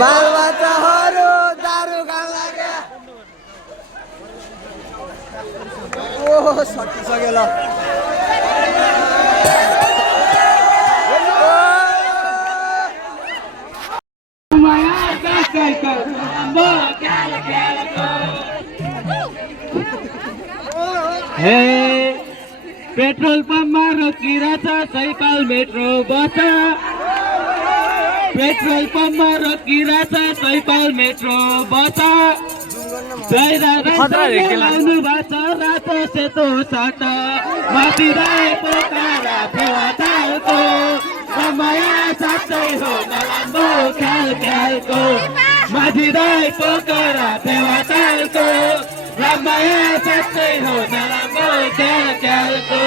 बालबच्चाहरू दारू खान लाग्या। ओहो सकिसक्यो ल। हे पेट्रोल पम्पमा रोकिरहेछ साइकल मेट्रो बस। पेट्रोल पम्पमा रोकिरहेछ साइकल मेट्रो बस। लाउनु भएको छ रातो सेतो सर्ट। माथिरहेको काला फेवा तालको समय साँच्चै हो नराम्रो ख्याल ख्यालको। माथिरहेको काला फेवा तालको समय साँच्चै हो नराम्रो ख्याल ख्यालको।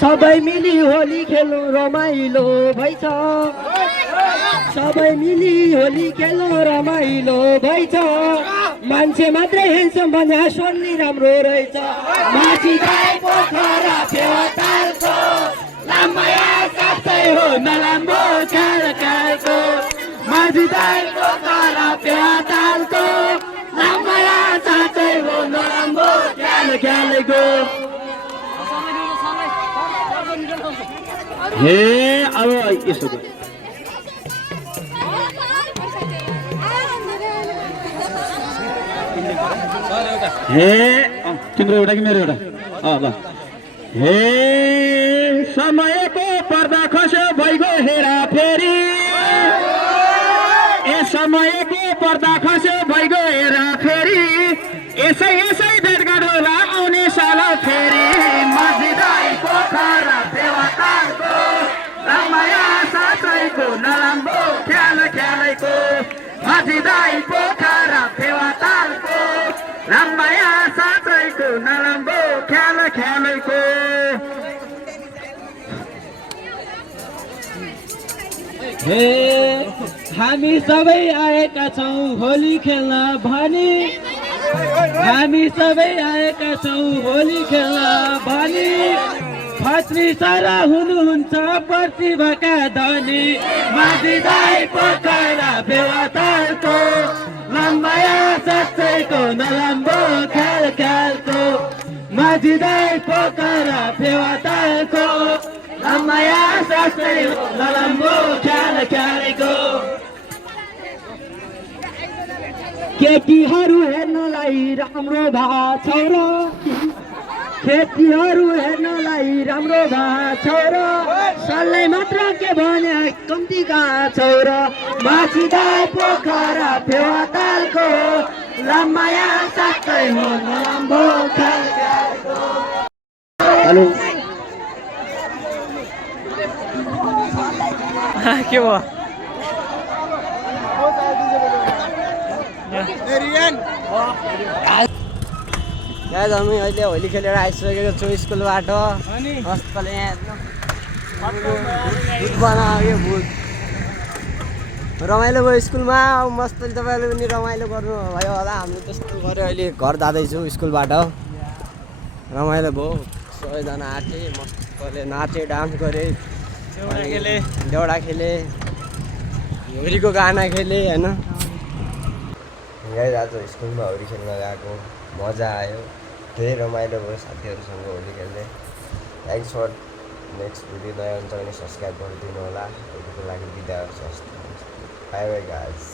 सबै मिली होली खेल्नु रमाइलो भइछ। सबै मिली होली खेल्नु रमाइलो भइछ। मान्छे मात्रै हेर्छौँ भने सोल्ली राम्रो रहेछ। माथि गएको खरा फेवा तालको लामाया साँच्चै हो नराम्रो ख्याल ख्यालको। माथि गएको खरा फेवा तालको लामाया साँच्चै हो नराम्रो ख्याल ख्यालको। हे अब यसो हे तिम्रो एउटा कि मेरो एउटा ल। हे समयको पर्दा खस्यो भइगयो हेरा फेरि। ए समयको पर्दा खस्यो भइगयो हेरा फेरि। यसै यसै भेटघाट होला आउने साल फेरि। मस्जिदको खरा फेवा तालको रामाया साँच्चैको नराम्रो ख्याल ख्यालैको। मस्जिदको खरा फेवा तालको रामाया साँच्चैको नराम्रो ख्याल ख्यालैको। हे हामी सबै आएका छौँ होली खेल्न भनी हामी सबै आएका छौँ होली खेल्न भनी खत्री सारा हुनुहुन्छ प्रतिभाका धनी माझी दाई पोखरा फेवातालको लम्बाया सस्तैको नलम्बो ख्याल ख्यालको माझी दाई पोखरा फेवातालको लम्बाया सस्तैको नलम्बो ख्याल ख्यालको केटीहरू हेर्नलाई राम्रो भा छौरा खेतीहरू हेर्नलाई राम्रो भा छौरा सल्लाइ मात्र के भने कम्तीका छौरा माछिदा पोखरा फेवातालको लम्बाया साथै हो नलम्बो ख्यालको हेलो के भयो गाइस हामी अहिले होली खेलेर आइसकेको छु स्कुलबाट मस्तले यहाँ भूत बनायो भूत रमाइलो भयो स्कुलमा मस्तले तपाईँले पनि रमाइलो गर्नुभयो होला हामी त्यस्तो गऱ्यो अहिले घर जाँदैछु स्कुलबाट रमाइलो भयो सबैजना आँटे मस्तले नाचे डान्स गरे देउडा खेले होलीको गाना खेले होइन गाइस आज स्कुलमा होली खेल्न गएको मजा आयो धेरै रमाइलो भयो साथीहरूसँग होली खेल्दै थ्याङ्क्स फर नेक्स्ट भिडियो नयाँ हुन्छ भने सब्सक्राइब गरिदिनु होला होलीको लागि बिदा बाई बाई गाइस